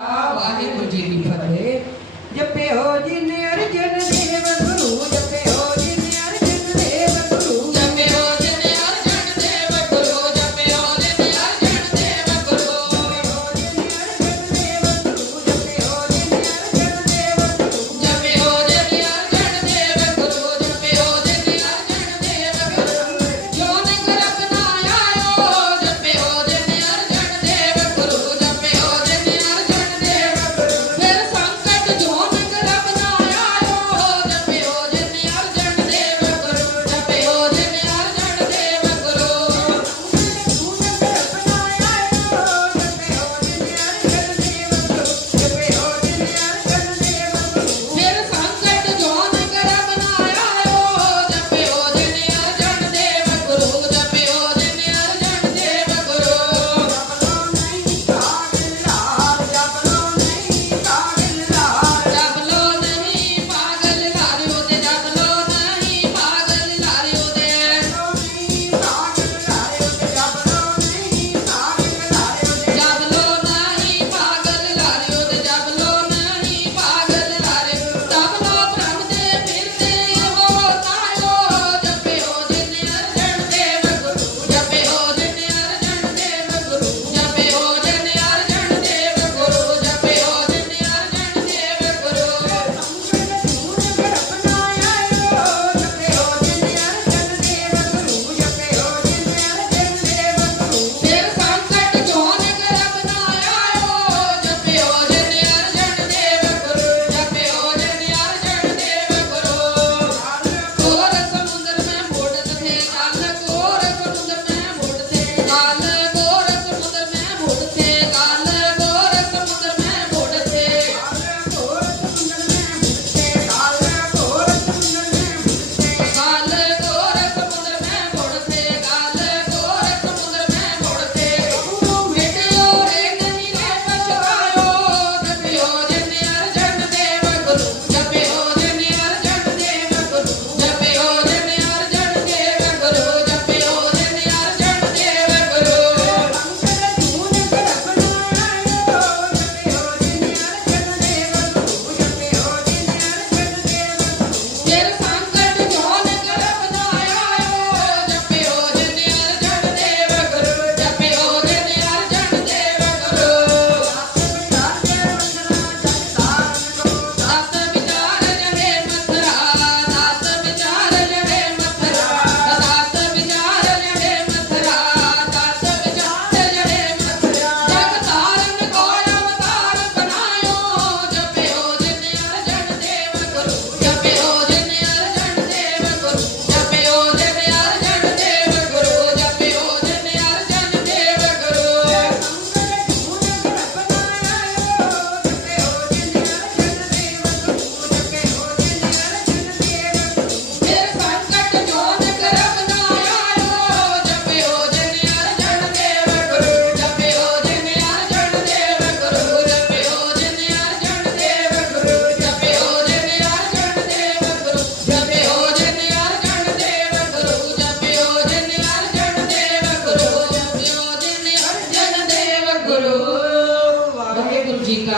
ਵਾਹਿਗੁਰੂ ਜੀ ਕੀ ਫਤਿਹ। ਜਪਿਓ ਜੀ ਨੇ ਅਰਜਨ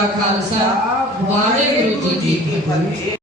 खालसा वाहे जी की